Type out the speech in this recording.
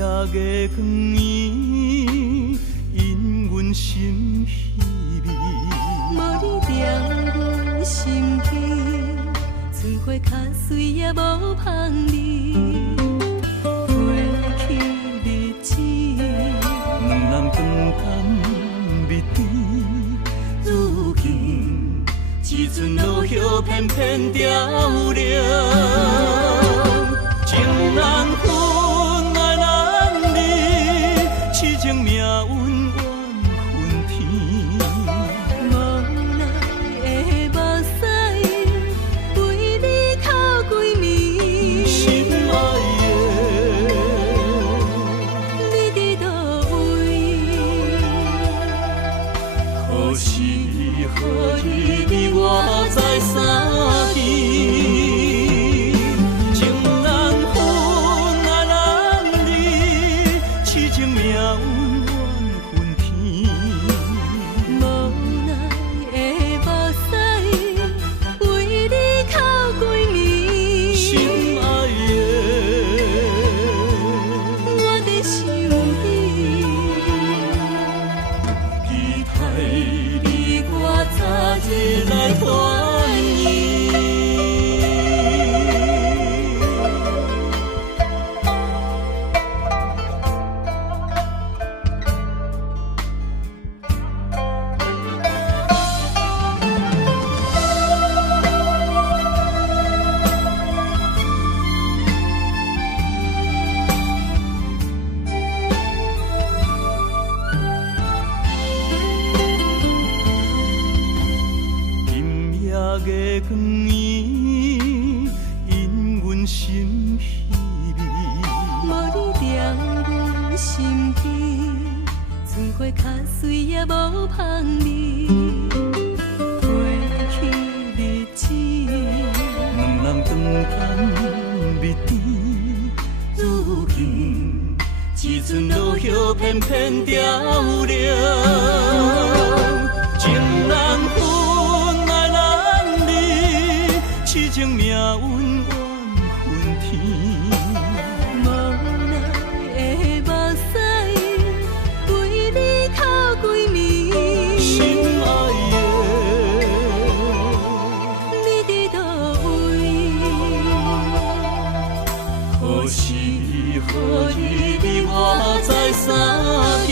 的光暝，引阮心稀微。无你踮阮心间，春花较水也无香味。过去日子，两人长谈蜜甜，如今只剩落叶片片凋零。情难分，爱难离，痴情命运怨恨天。无奈的目屎，为你哭几暝。心爱的，你伫倒位？何时何日你我在相见？情难分，爱难离，痴情命运怨恨天。无奈的目屎，为你哭几暝。心爱的，我在想你，期待你我早日来团圆。今夜的光暝，引阮心稀微。无你踮阮心间，春花较水也无香味。过去日子，两人长谈蜜甜，如今只剩落叶片片凋零。情难分，爱难离，痴情命运怨恨天。无奈的目屎，为你哭几暝。心爱的，你伫倒位？何时何日你我在相见？